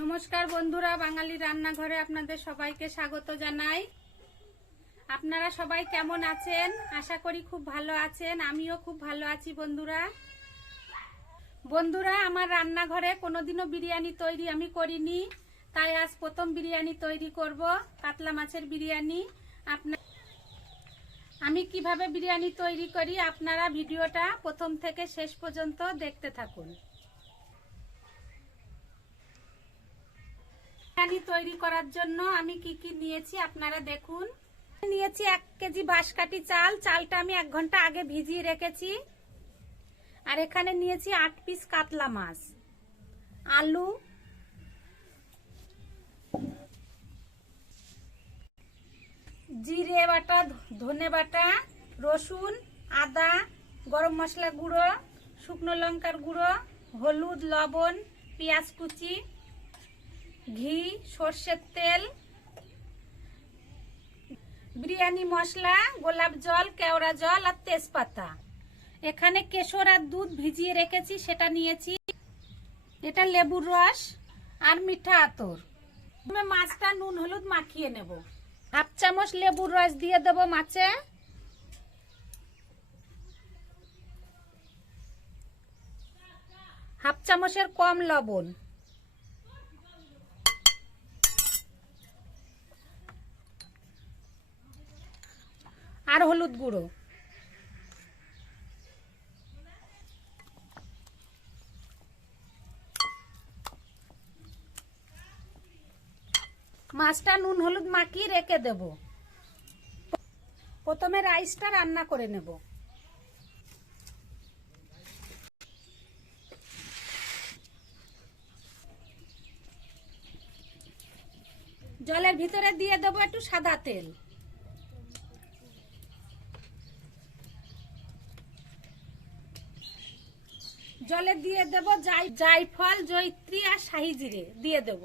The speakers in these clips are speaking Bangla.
নমস্কার বন্ধুরা, বাঙালি রান্নাঘরে আপনাদের সবাইকে স্বাগত জানাই। আপনারা সবাই কেমন আছেন? আশা করি খুব ভালো আছেন। আমিও খুব ভালো আছি বন্ধুরা, আমার রান্নাঘরে কোনোদিনও বিরিয়ানি তৈরি আমি করিনি, তাই আজ প্রথম বিরিয়ানি তৈরি করব, কাতলা মাছের বিরিয়ানি। আমি কিভাবে বিরিয়ানি তৈরি করি আপনারা ভিডিওটা প্রথম থেকে শেষ পর্যন্ত দেখতে থাকুন। বিরিয়ানি তৈরি করার জন্য আমি কি কি নিয়েছি আপনারা দেখুন। নিয়েছি 1 কেজি বাঁশকাঠি চাল। চালটা আমি 1 ঘন্টা আগে ভিজিয়ে রেখেছি। আর এখানে নিয়েছি 8 পিস কাতলা মাছ, আলু, জিরে বাটা, ধনে বাটা, রসুন, আদা, গরম মশলা গুঁড়ো, শুকনো লঙ্কার গুঁড়ো, হলুদ, লবণ, পেঁয়াজ কুচি, ঘি, সর্ষের তেল, বিরিয়ানি মশলা, গোলাপ জল, কেওড়া জল আর তেজপাতা। এখানে কেশর আর দুধ ভিজিয়ে রেখেছি, সেটা নিয়েছি। এটা লেবুর রস আর মিঠা আতর। মাছটা নুন হলুদ মাখিয়ে নেব। 1/2 চামচ লেবুর রস দিয়ে দেব মাছে। হাফ চামচের কম লবণ, আর হলুদ গুঁড়ো। মাছটা নুন হলুদ মাখিয়ে রেখে দেব। প্রথমে রাইসটা রান্না করে নেব। জলের ভিতরে দিয়ে দেব একটু সাদা তেল। জলে দিয়ে দেব জায়ফল, জয়িত্রী আর শাহি জিরে দিয়ে দেব।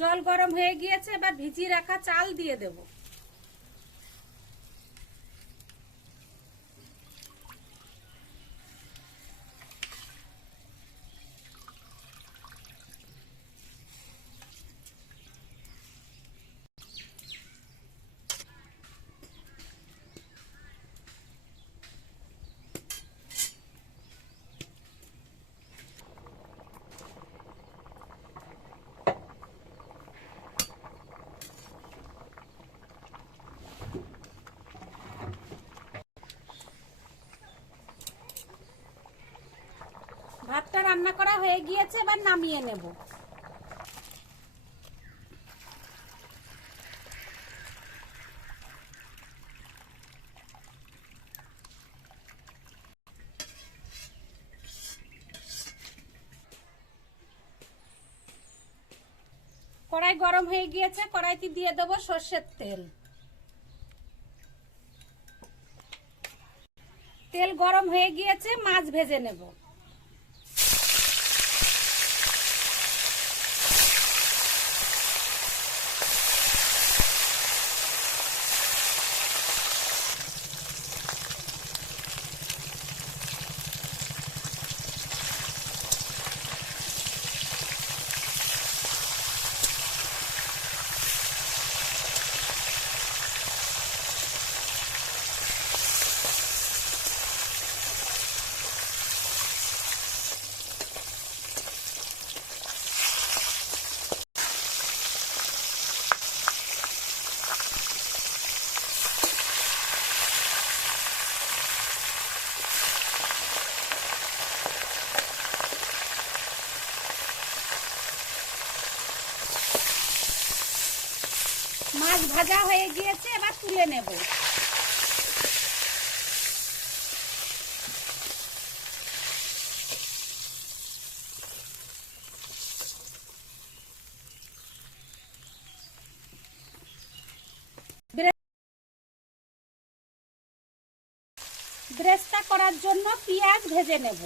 জল গরম হয়ে গিয়েছে, এবার ভিজিয়ে রাখা চাল দিয়ে দেব। ভাতটা রান্না করা হয়ে গিয়েছে, এবার নামিয়ে নেব। কড়াই গরম হয়ে গিয়েছে, কড়াইতে দিয়ে দেব সর্ষের তেল। তেল গরম হয়ে গিয়েছে, মাছ ভেজে নেব। মাছ ভাজা হয়ে গিয়েছে, এবার তুলে নেব। ব্রেস্তা করার জন্য পেঁয়াজ ভেজে নেব।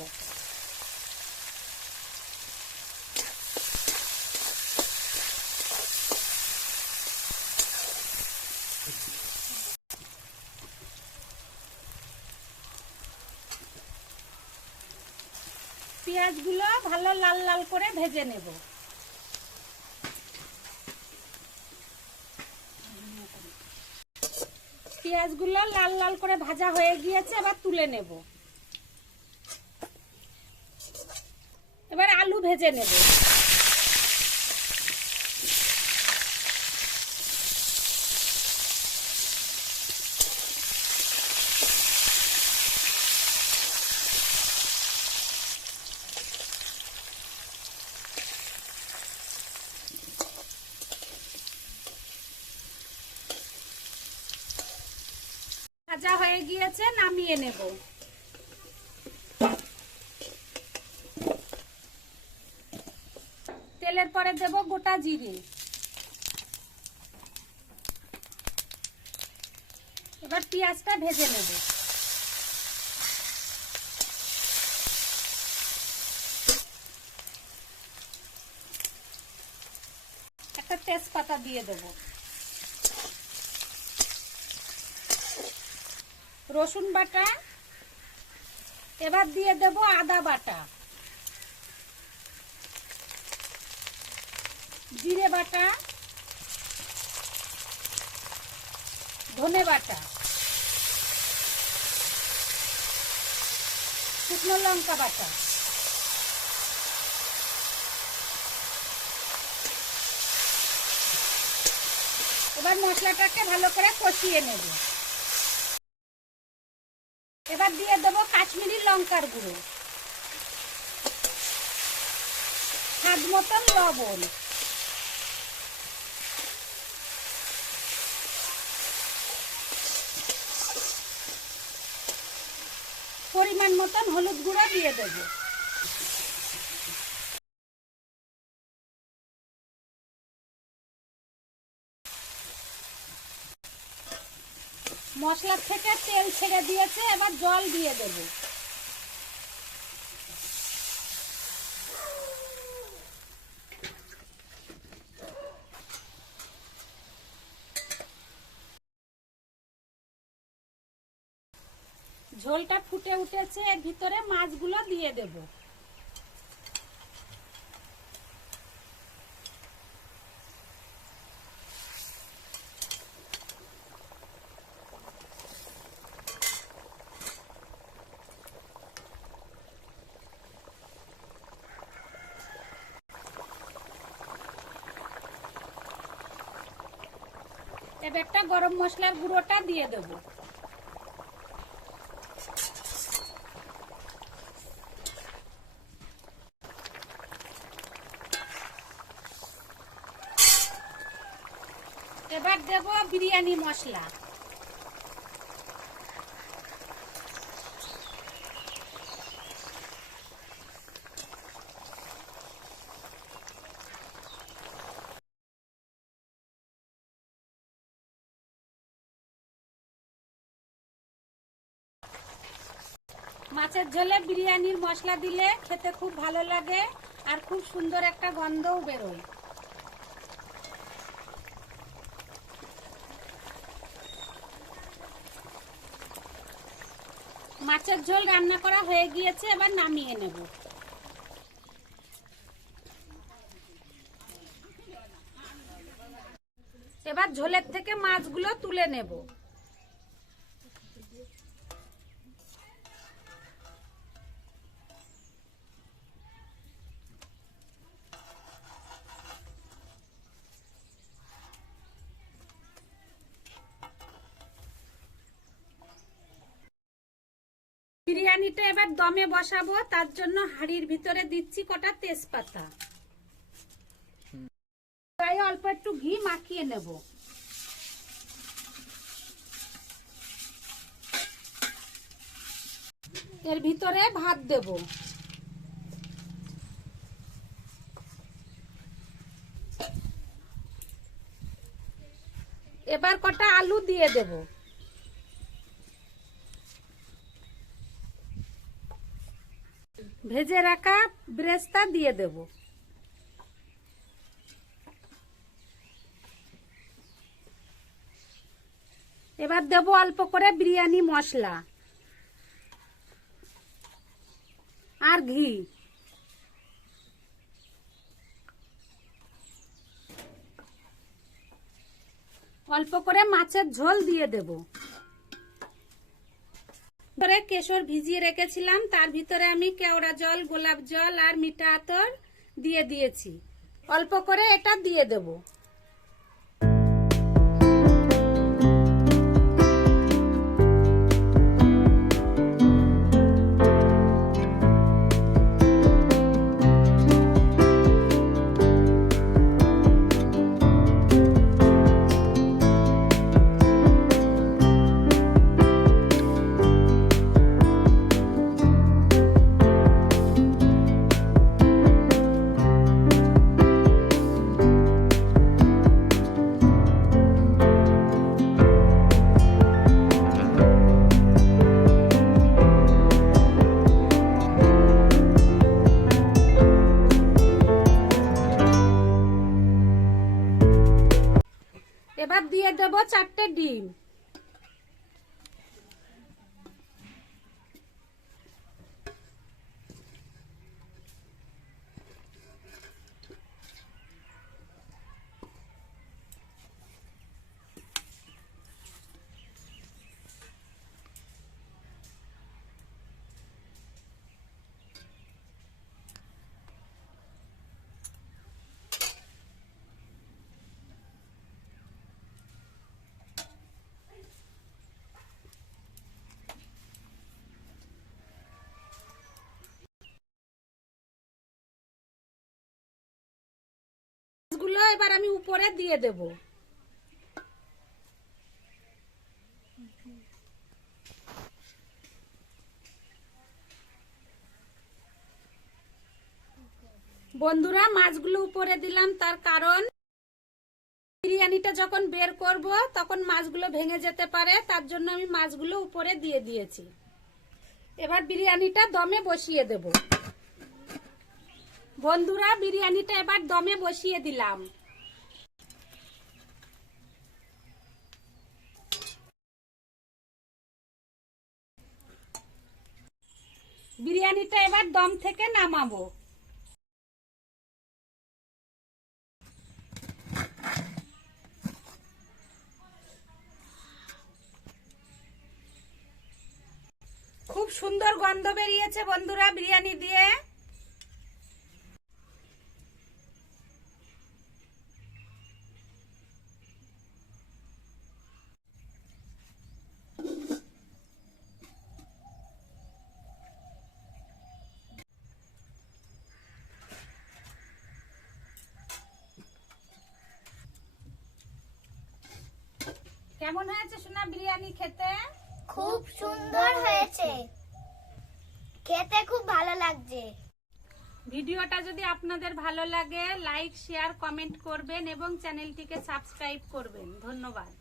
পেঁয়াজগুলো ভালো লাল লাল করে ভেজে নেব। পেঁয়াজগুলো লাল লাল করে ভাজা হয়ে গিয়েছে, এবার তুলে নেব। এবার আলু ভেজে নেব। ভাজা হয়ে গিয়েছে, নামিয়ে নেব। তেলের পরে দেব গোটা জিরে। এবার পেঁয়াজটা ভেজে নেব। একটা তেজপাতা দিয়ে দেব। রসুন বাটা, এবার দিয়ে দেব আদা বাটা, জিরে বাটা, ধনে বাটা, শুকনো লঙ্কা বাটা। এবার মশলাটাকে ভালো করে কষিয়ে নেব। এবার দিয়ে দেবো কাশ্মীরি লঙ্কার গুঁড়ো, স্বাদ মতন লবণ, পরিমাণ মতন হলুদ গুঁড়ো দিয়ে দেবো। মশলা থেকে তেল ছেড়ে দিয়েছে, এবার জল দিয়ে দেব। ঝোলটা ফুটে উঠেছে, এর ভিতরে মাছগুলো দিয়ে দেব। এবার একটা গরম মশলার গুঁড়োটা দিয়ে দেব। এবার দেব বিরিয়ানি মশলা। মাছের ঝোলে বিরিয়ানির মশলা দিলে খেতে খুব ভালো লাগে, আর খুব সুন্দর একটা গন্ধও বেরোয়। মাছের ঝোল রান্না করা হয়ে গিয়েছে, এবার নামিয়ে নেব। এবার ঝোলের থেকে মাছগুলো তুলে নেব। বিরিয়ানিটা এবার দমে বসাবো, তার জন্য হাঁড়ির ভিতরে দিচ্ছি কটা তেজপাতা। গায়ে অল্প একটু ঘি মাখিয়ে নেব। এর ভিতরে ভাত দেব। এবার কটা আলু দিয়ে দেব। ভেজে রাখা ব্রেস্তা দিয়ে দেব। এবার দেব অল্প করে বিরিয়ানি মশলা আর ঘি। অল্প করে মাছের ঝোল দিয়ে দেব। কেশর ভিজিয়ে রেখেছিলাম, তার ভিতরে আমি কেওড়া জল, গোলাপ জল আর মিঠা আতর দিয়ে দিয়েছি। অল্প করে এটা দিয়ে দেব। এবার দিয়ে দেব 4টে ডিম। গুলো এবার আমি উপরে দিয়ে দেব। বন্ধুরা, মাছগুলো উপরে দিলাম তার কারণ বিরিয়ানিটা যখন বের করব তখন মাছগুলো ভেঙে যেতে পারে, তার জন্য আমি মাছগুলো উপরে দিয়ে দিয়েছি। এবার বিরিয়ানিটা দমে বসিয়ে দেব। বন্ধুরা, বিরিয়ানিটা এবার দমে বসিয়ে দিলাম। বিরিয়ানিটা এবার দম থেকে নামাবো। খুব সুন্দর গন্ধ বেরিয়েছে বন্ধুরা বিরিয়ানি দিয়ে। কেমন হয়েছে সোনা বিরিয়ানি খেতে? খুব সুন্দর হয়েছে, খেতে খুব ভালো লাগছে। ভিডিওটা যদি আপনাদের ভালো লাগে লাইক, শেয়ার, কমেন্ট করবেন এবং চ্যানেলটিকে সাবস্ক্রাইব করবেন। ধন্যবাদ।